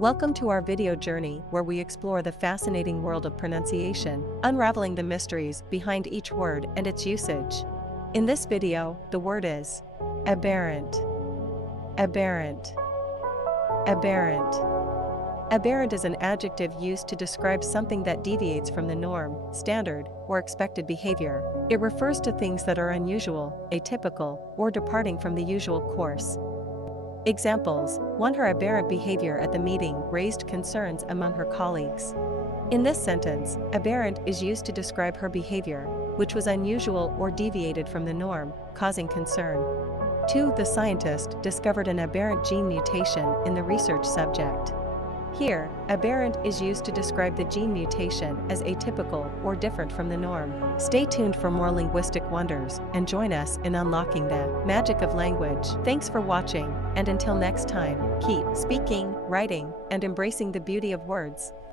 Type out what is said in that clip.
Welcome to our video journey where we explore the fascinating world of pronunciation, unraveling the mysteries behind each word and its usage. In this video, the word is aberrant. Aberrant. Aberrant. Aberrant is an adjective used to describe something that deviates from the norm, standard, or expected behavior. It refers to things that are unusual, atypical, or departing from the usual course. Examples: 1. Her aberrant behavior at the meeting raised concerns among her colleagues. In this sentence, aberrant is used to describe her behavior, which was unusual or deviated from the norm, causing concern. 2. The scientist discovered an aberrant gene mutation in the research subject. Here, aberrant is used to describe the gene mutation as atypical or different from the norm. Stay tuned for more linguistic wonders and join us in unlocking the magic of language. Thanks for watching, and until next time, keep speaking, writing, and embracing the beauty of words.